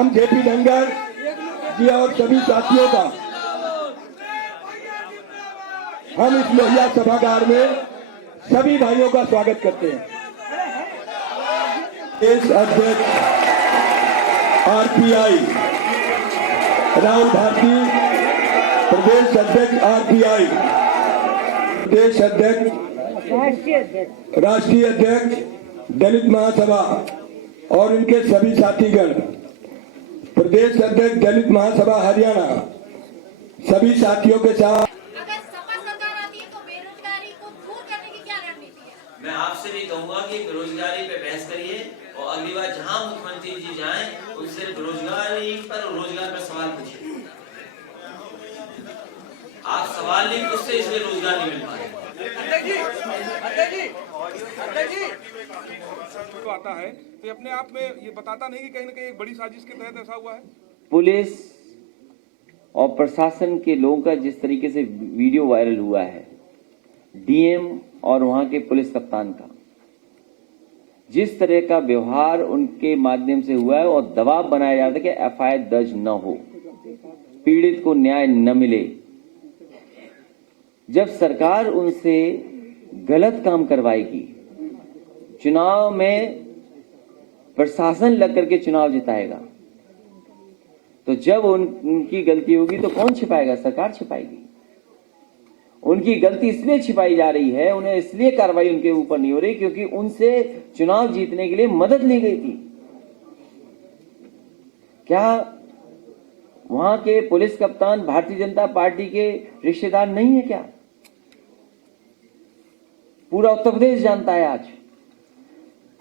हम जेपी धनगर जी और सभी साथियों का हम इस लोहिया सभागार में सभी भाइयों का स्वागत करते हैं। देश अध्यक्ष आरपीआई राहुल भारती, प्रदेश अध्यक्ष आरपीआई, प्रदेश अध्यक्ष राष्ट्रीय अध्यक्ष दलित महासभा और उनके सभी साथीगण, प्रदेश अध्यक्ष दलित महासभा हरियाणा, सभी साथियों के साथ अगर सपा सरकार आती है तो बेरोजगारी को दूर करने की क्या रणनीति है? मैं आपसे भी कहूंगा कि बेरोजगारी पे बहस करिए और अगली बार जहां मुख्यमंत्री जी जाएं उनसे बेरोजगारी पर और रोजगार पर सवाल पूछिए। आप सवाल नहीं पूछते इसलिए रोजगार नहीं मिल पाए। तो आता है तो ये अपने आप में ये बताता नहीं कि कहीं ना कहीं एक बड़ी साजिश के तहत ऐसा हुआ है। पुलिस और प्रशासन के लोगों का जिस तरीके से वीडियो वायरल हुआ है, डीएम और वहां के पुलिस कप्तान का जिस तरह का व्यवहार उनके माध्यम से हुआ है और दबाव बनाया जाता है कि एफआईआर दर्ज न हो, पीड़ित को न्याय न मिले। जब सरकार उनसे गलत काम करवाएगी, चुनाव में प्रशासन लग करके चुनाव जिताएगा, तो जब उनकी गलती होगी तो कौन छिपाएगा? सरकार छिपाएगी। उनकी गलती इसलिए छिपाई जा रही है, उन्हें इसलिए कार्रवाई उनके ऊपर नहीं हो रही क्योंकि उनसे चुनाव जीतने के लिए मदद ली गई थी। क्या वहां के पुलिस कप्तान भारतीय जनता पार्टी के रिश्तेदार नहीं है क्या? पूरा उत्तर प्रदेश जानता है आज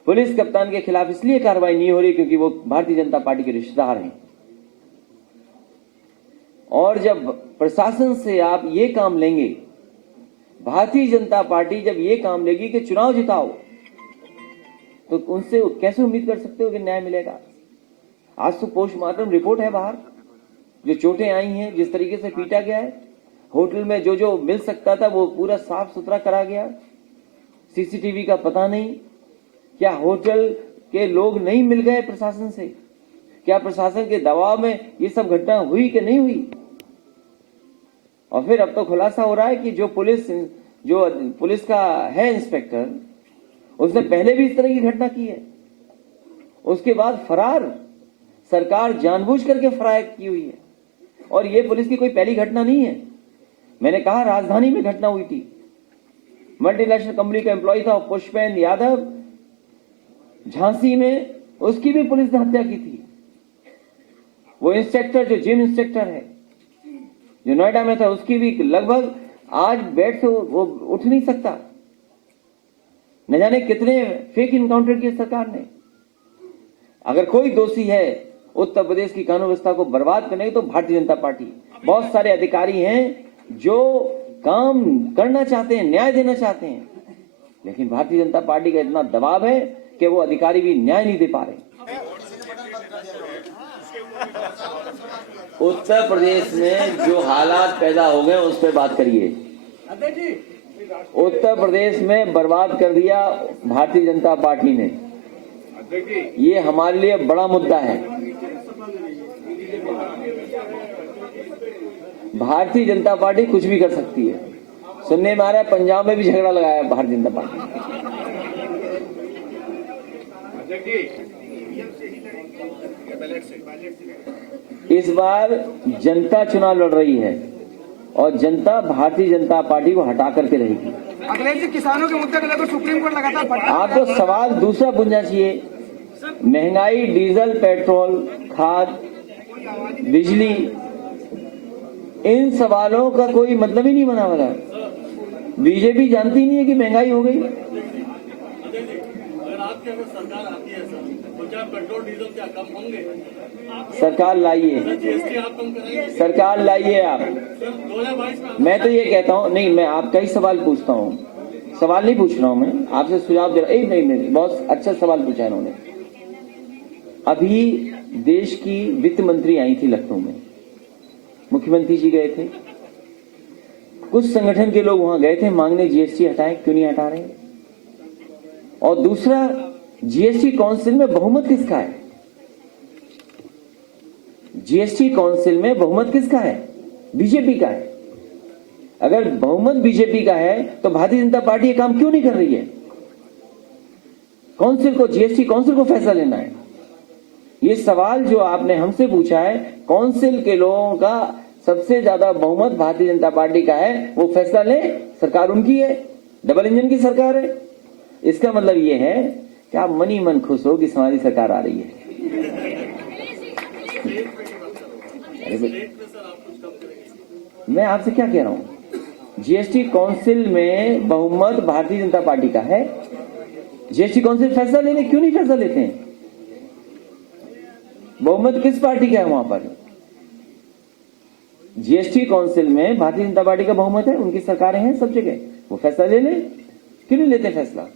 पुलिस कप्तान के खिलाफ इसलिए कार्रवाई नहीं हो रही क्योंकि वो भारतीय जनता पार्टी के रिश्तेदार हैं। और जब प्रशासन से आप ये काम लेंगे, भारतीय जनता पार्टी जब ये काम लेगी कि चुनाव जिताओ, तो उनसे कैसे उम्मीद कर सकते हो कि न्याय मिलेगा? आज तो पोस्टमार्टम रिपोर्ट है बाहर, जो चोटें आई हैं, जिस तरीके से पीटा गया है, होटल में जो जो मिल सकता था वो पूरा साफ सुथरा करा गया। सीसीटीवी का पता नहीं, क्या होटल के लोग नहीं मिल गए प्रशासन से? क्या प्रशासन के दबाव में ये सब घटना हुई कि नहीं हुई? और फिर अब तो खुलासा हो रहा है कि जो पुलिस का है इंस्पेक्टर, उसने पहले भी इस तरह की घटना की है, उसके बाद फरार, सरकार जानबूझ करके फरार की हुई है। और ये पुलिस की कोई पहली घटना नहीं है। मैंने कहा राजधानी में घटना हुई थी, मल्टीनेशनल कंपनी का एम्प्लॉय था पुष्पेंद्र यादव, झांसी में उसकी भी पुलिस ने हत्या की थी। वो इंस्पेक्टर जो जिम इंस्पेक्टर है जो नोएडा में था, उसकी भी लगभग आज बेड से वो उठ नहीं सकता। न जाने कितने फेक इनकाउंटर किए सरकार ने। अगर कोई दोषी है उत्तर प्रदेश की कानून व्यवस्था को बर्बाद करने की तो भारतीय जनता पार्टी। बहुत सारे अधिकारी हैं जो काम करना चाहते हैं, न्याय देना चाहते हैं, लेकिन भारतीय जनता पार्टी का इतना दबाव है कि वो अधिकारी भी न्याय नहीं दे पा रहे। उत्तर प्रदेश में जो हालात पैदा हो गए उस पर बात करिए। उत्तर प्रदेश में बर्बाद कर दिया भारतीय जनता पार्टी ने, ये हमारे लिए बड़ा मुद्दा है। भारतीय जनता पार्टी कुछ भी कर सकती है। सुनने में आ रहा है पंजाब में भी झगड़ा लगाया भारतीय जनता पार्टी। इस बार जनता चुनाव लड़ रही है और जनता भारतीय जनता पार्टी को हटा करके रहेगी। अखिलेश जी, किसानों के मुद्दे को लेकर सुप्रीम कोर्ट लगातार आपको सवाल दूसरा पूछना चाहिए। महंगाई, डीजल, पेट्रोल, खाद, बिजली, इन सवालों का कोई मतलब ही नहीं बना वाला। बीजेपी जानती नहीं है कि महंगाई हो गई। सरकार आती है सर, तो क्या पेट्रोल डीजल क्या कम होंगे? सरकार लाइए, सरकार लाइए आप। मैं तो ये कहता हूँ, नहीं, मैं आपका ही सवाल पूछता हूँ, सवाल नहीं पूछ रहा हूँ मैं आपसे, सुझाव दे रहा हूँ। नहीं, बहुत अच्छा सवाल पूछा है इन्होंने। अभी देश की वित्त मंत्री आई थी लखनऊ में, मुख्यमंत्री जी गए थे, कुछ संगठन के लोग वहां गए थे मांगने जीएसटी हटाएं, क्यों नहीं हटा रहे? और दूसरा, जीएसटी काउंसिल में बहुमत किसका है? जीएसटी काउंसिल में बहुमत किसका है? बीजेपी का है। अगर बहुमत बीजेपी का है तो भारतीय जनता पार्टी ये काम क्यों नहीं कर रही है? काउंसिल को, जीएसटी काउंसिल को फैसला लेना है। ये सवाल जो आपने हमसे पूछा है, काउंसिल के लोगों का सबसे ज्यादा बहुमत भारतीय जनता पार्टी का है, वो फैसला ले, सरकार उनकी है, डबल इंजन की सरकार है। इसका मतलब ये है कि आप मनी मन खुश हो कि हमारी सरकार आ रही है। मैं आपसे क्या कह रहा हूं, जीएसटी काउंसिल में बहुमत भारतीय जनता पार्टी का है। जीएसटी काउंसिल फैसला लेने क्यों नहीं फैसला लेते हैं? बहुमत किस पार्टी का है वहां पर? जीएसटी काउंसिल में भारतीय जनता पार्टी का बहुमत है, उनकी सरकारें हैं सब जगह, वो फैसला ले लें। क्यों नहीं लेते फैसला?